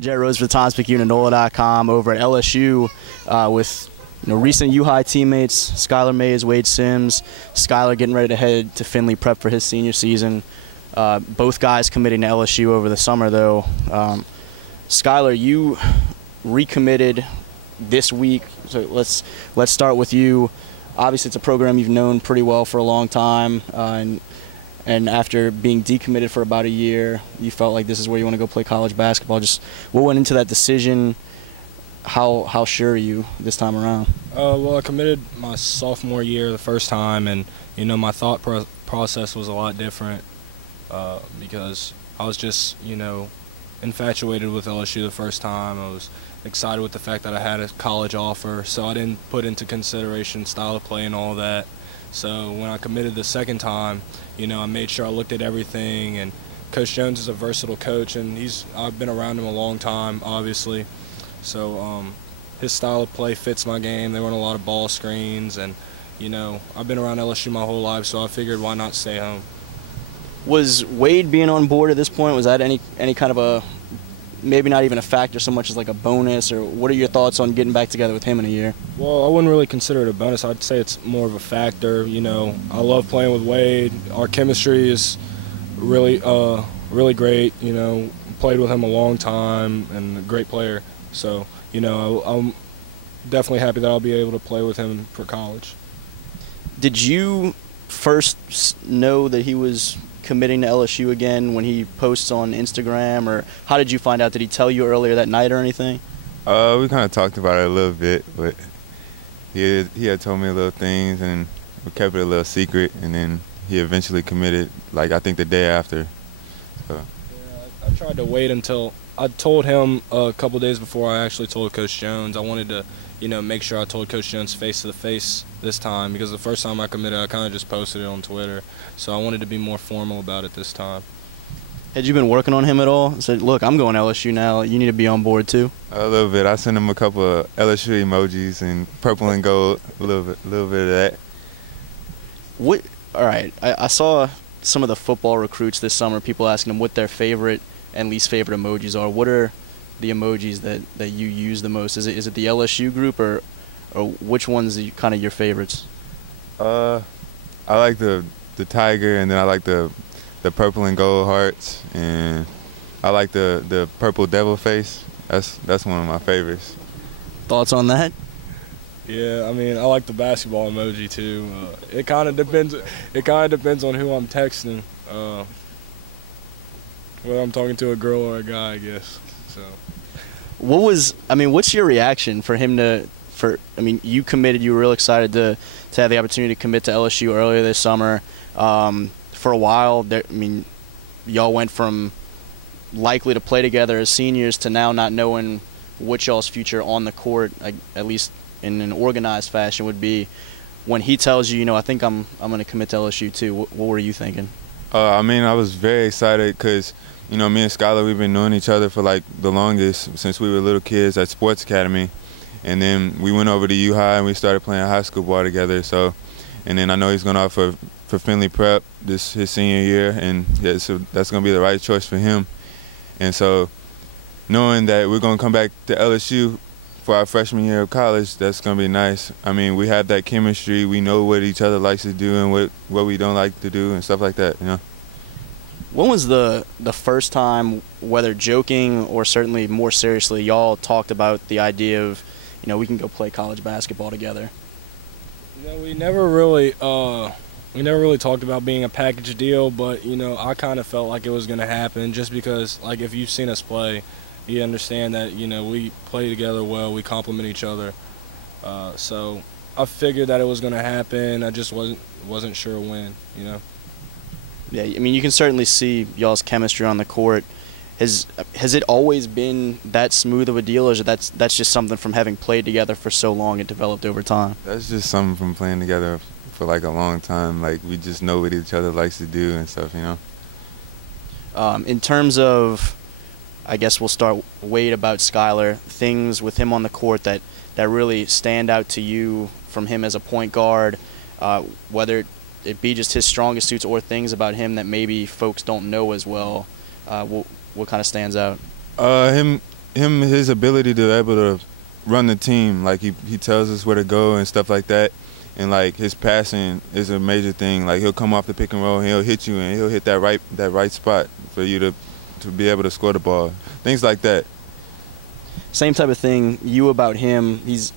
Jared Rose for the Times Picayune and NOLA.com over at LSU with recent U-High teammates, Skylar Mays, Wayde Sims. Skylar getting ready to head to Findlay Prep for his senior season. Both guys committing to LSU over the summer, though. Skylar, you recommitted this week. So let's start with you. Obviously, it's a program you've known pretty well for a long time, and after being decommitted for about a year, you felt like this is where you want to go play college basketball. Just what went into that decision? How sure are you this time around? Well, I committed my sophomore year the first time, and my thought process was a lot different because I was just infatuated with LSU the first time. I was excited with the fact that I had a college offer, so I didn't put into consideration style of play and all that. So when I committed the second time, I made sure I looked at everything. And Coach Jones is a versatile coach, and I've been around him a long time, obviously. So his style of play fits my game. They run a lot of ball screens, and I've been around LSU my whole life, so I figured why not stay home. Was Wayde being on board at this point, was that any kind of a, maybe not even a factor so much as like a bonus, or what are your thoughts on getting back together with him in a year? Well, I wouldn't really consider it a bonus. I'd say it's more of a factor. I love playing with Wayde. Our chemistry is really great. Played with him a long time and a great player. So, I'm definitely happy that I'll be able to play with him for college. Did you first know that he was committing to LSU again when he posts on Instagram, or how did you find out? Did he tell you earlier that night or anything? We kind of talked about it a little bit, but he had told me little things, and we kept it a little secret, and then he eventually committed, like I think the day after. So. Yeah, I tried to wait until I told him a couple days before I actually told Coach Jones. I wanted to make sure I told Coach Jones face to the face this time, because the first time I committed, I kind of just posted it on Twitter. So I wanted to be more formal about it this time. Had you been working on him at all? Said, look, I'm going to LSU now. You need to be on board too. A little bit. I sent him a couple of LSU emojis and purple and gold. A little bit of that. What? All right. I saw some of the football recruits this summer. People asking them what their favorite and least favorite emojis are. What are the emojis that you use the most? Is it the LSU group, or which ones are kind of your favorites? I like the tiger, and then I like the purple and gold hearts, and I like the purple devil face. That's one of my favorites. Thoughts on that? Yeah, I like the basketball emoji too. It kind of depends. It kind of depends on who I'm texting. Whether I'm talking to a girl or a guy, I guess. So. What's your reaction for him you committed, you were real excited to have the opportunity to commit to LSU earlier this summer. For a while, y'all went from likely to play together as seniors to now not knowing what y'all's future on the court, at least in an organized fashion, would be. When he tells you, I think I'm going to commit to LSU too, what were you thinking? I was very excited because, me and Skylar, we've been knowing each other for like the longest, since we were little kids at Sports Academy. And then we went over to U-High and we started playing high school ball together. So, and then I know he's going off for Findlay Prep his senior year, and so that's going to be the right choice for him. And so knowing that we're going to come back to LSU for our freshman year of college, that's going to be nice. We have that chemistry. We know what each other likes to do and what we don't like to do and stuff like that, When was the first time, whether joking or certainly more seriously, y'all talked about the idea of, we can go play college basketball together? We never really talked about being a package deal, but I kind of felt like it was going to happen, just because, like, if you've seen us play, you understand that we play together well, we complement each other. So I figured that it was going to happen. I just wasn't sure when. Yeah, you can certainly see y'all's chemistry on the court. Has it always been that smooth of a deal, or is that's just something from having played together for so long it developed over time? That's just something from playing together for like a long time. Like, we just know what each other likes to do and stuff, In terms of, I guess we'll start Wayde, about Skylar, things with him on the court that really stand out to you from him as a point guard, whether it be just his strongest suits or things about him that maybe folks don't know as well. What kind of stands out? Him his ability to be able to run the team, like he tells us where to go and stuff like that, and like his passing is a major thing. Like he'll come off the pick and roll, and he'll hit you, and he'll hit that right spot for you to be able to score the ball. Things like that. Same type of thing. You about him? He's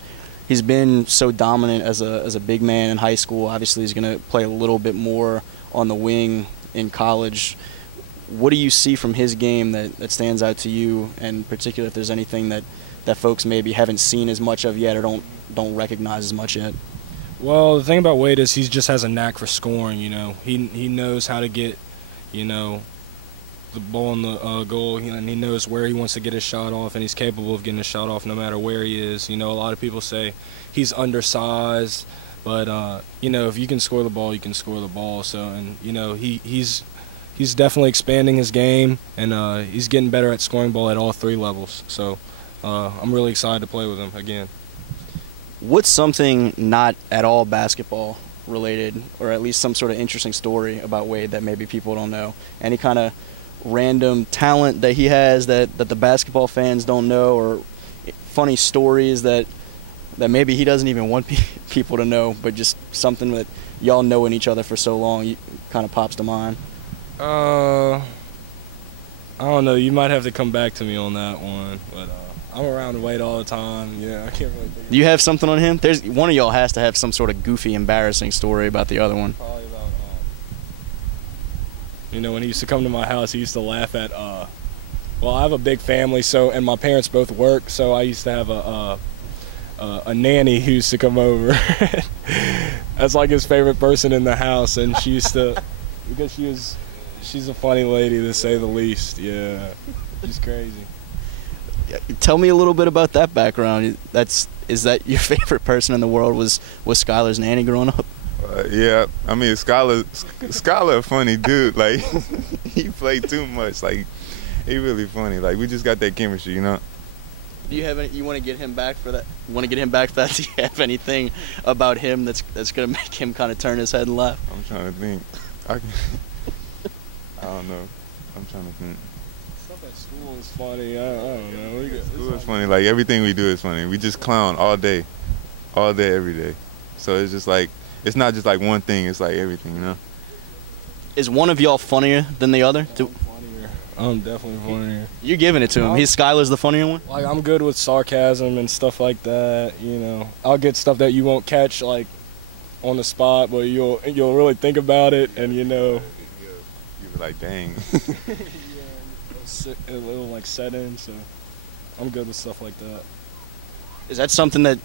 been so dominant as a big man in high school. Obviously, he's going to play a little bit more on the wing in college. What do you see from his game that stands out to you, and particularly if there's anything that folks maybe haven't seen as much of yet or don't recognize as much yet? Well, the thing about Wayde is he just has a knack for scoring. He knows how to get, the ball in the goal, and he knows where he wants to get his shot off, and he's capable of getting a shot off no matter where he is. A lot of people say he's undersized, but if you can score the ball, you can score the ball. So, and he's definitely expanding his game, and he's getting better at scoring ball at all three levels. So, I'm really excited to play with him again. What's something not at all basketball related, or at least some sort of interesting story about Wayde that maybe people don't know? Any kind of random talent that he has that the basketball fans don't know, or funny stories that maybe he doesn't even want people to know, but just something that y'all know in each other for so long kind of pops to mind? I don't know. You might have to come back to me on that one, but I'm around Wayde all the time. Yeah, I can't really think of Do you have something on him? There's one of y'all has to have some sort of goofy, embarrassing story about the other one. Probably about when he used to come to my house, he used to laugh at well, I have a big family, and my parents both work, so I used to have a nanny who used to come over. That's like his favorite person in the house, and she used to, because she's a funny lady to say the least. Yeah, she's crazy. Tell me a little bit about that background. Is that your favorite person in the world? Was Skylar's nanny growing up? Yeah, I mean Skylar a funny dude. Like he played too much. Like he really funny. Like we just got that chemistry, Do you have any? You want to get him back for that? Want to get him back for that? Do you have anything about him that's gonna make him kind of turn his head and laugh? I'm trying to think. I don't know. I'm trying to think. Stuff at school is funny. I don't know. School is funny. Like everything we do is funny. We just clown all day, every day. So it's just like, it's not just like one thing. It's like everything, Is one of y'all funnier than the other? I'm definitely funnier. You're giving it to him. Skylar's the funnier one? Like, I'm good with sarcasm and stuff like that, I'll get stuff that you won't catch, like, on the spot, but you'll really think about it, and You'll be like, dang. It'll like set in, so I'm good with stuff like that. Is that something that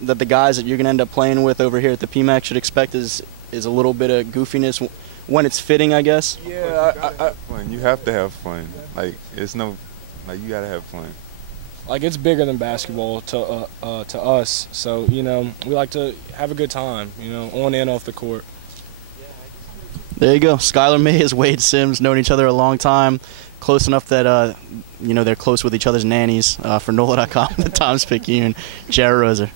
the guys that you're going to end up playing with over here at the PMAC should expect is a little bit of goofiness when it's fitting, I guess? Yeah, you have to have fun. Like, you got to have fun. Like, it's bigger than basketball to us, so, we like to have a good time, on and off the court. There you go. Skylar Mays, Wayde Sims, known each other a long time, close enough that, they're close with each other's nannies. For NOLA.com, the Tom's Picayune, Jared Roser.